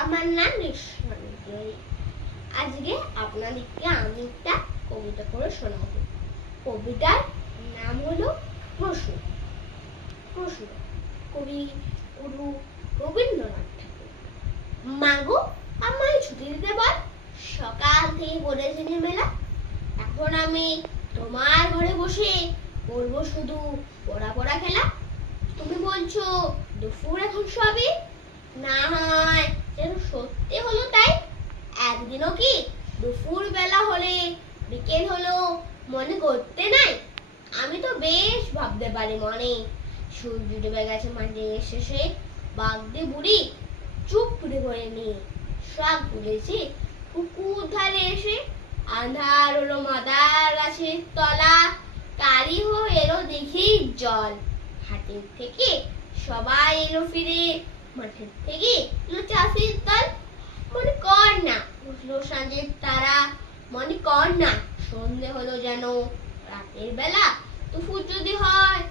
আমার নাম নিঃসঞ্জয়। আজকে আপনাদেরকে আমি একটা কবিতা করে শোনাবো। কবিতার নাম হলো প্রশ্ন। প্রশ্ন কবি গুরু রবীন্দ্রনাথ ঠাকুর। মাগো আমায় ছুটি দিতে বল, সকাল থেকে পড়েছে মেলা। এখন আমি তোমার ঘরে বসে করবো শুধু পড়া পড়া খেলা। তুমি বলছো দুপুর এখন সবে, না হয় যেন সত্যি হলো তাই। একদিনও কি দুপুর বেলা হলে বিকেল হলো মনে করতে নাই? আমি তো বেশ ভাবতে পারি মনে, সূর্য ডুবে গেছে মাঠের শেষে। বাগদে বুড়ি চুপ করে নিয়ে সব ভুলেছে পুকুর ধারে এসে। আন্ধার হলো মাদার গাছের তলা, কারি হয়ে এলো দেখি জল। হাটের থেকে সবাই এলো ফিরে, মাঠের থেকে এলো চাষির দল। মনে কর না উঠলো সাঁঝের তারা, মনে কর না সন্ধে হলো যেন রাতের বেলা। দুপুর যদি হয়